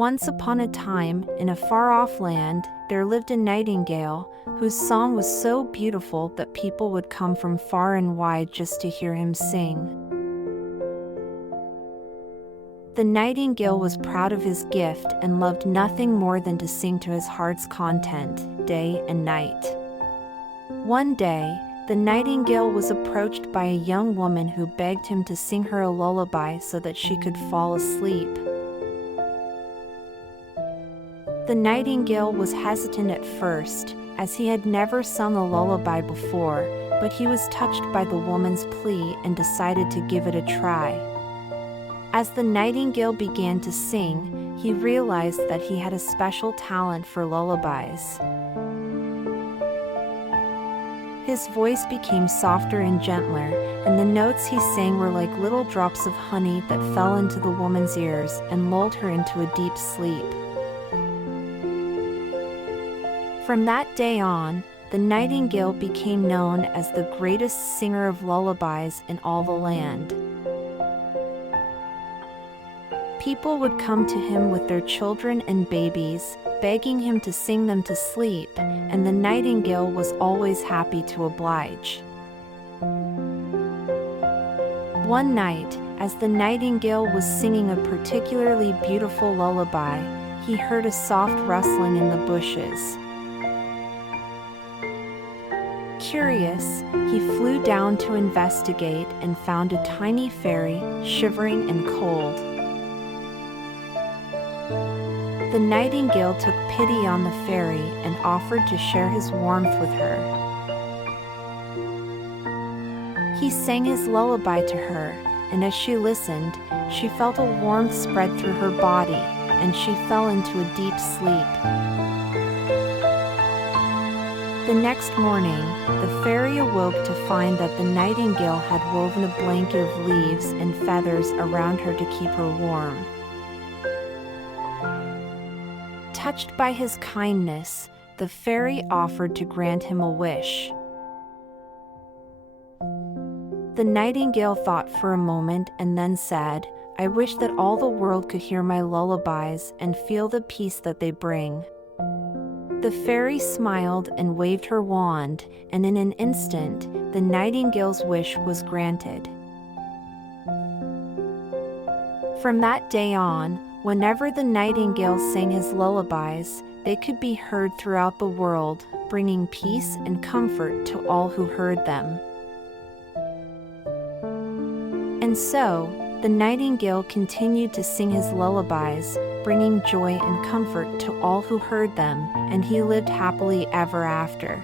Once upon a time, in a far-off land, there lived a nightingale, whose song was so beautiful that people would come from far and wide just to hear him sing. The nightingale was proud of his gift and loved nothing more than to sing to his heart's content, day and night. One day, the nightingale was approached by a young woman who begged him to sing her a lullaby so that she could fall asleep. The nightingale was hesitant at first, as he had never sung a lullaby before, but he was touched by the woman's plea and decided to give it a try. As the nightingale began to sing, he realized that he had a special talent for lullabies. His voice became softer and gentler, and the notes he sang were like little drops of honey that fell into the woman's ears and lulled her into a deep sleep. From that day on, the nightingale became known as the greatest singer of lullabies in all the land. People would come to him with their children and babies, begging him to sing them to sleep, and the nightingale was always happy to oblige. One night, as the nightingale was singing a particularly beautiful lullaby, he heard a soft rustling in the bushes. Curious, he flew down to investigate and found a tiny fairy, shivering and cold. The nightingale took pity on the fairy and offered to share his warmth with her. He sang his lullaby to her, and as she listened, she felt a warmth spread through her body, and she fell into a deep sleep. The next morning, the fairy awoke to find that the nightingale had woven a blanket of leaves and feathers around her to keep her warm. Touched by his kindness, the fairy offered to grant him a wish. The nightingale thought for a moment and then said, "I wish that all the world could hear my lullabies and feel the peace that they bring." The fairy smiled and waved her wand, and in an instant, the nightingale's wish was granted. From that day on, whenever the nightingale sang his lullabies, they could be heard throughout the world, bringing peace and comfort to all who heard them. And so, the nightingale continued to sing his lullabies, bringing joy and comfort to all who heard them, and he lived happily ever after.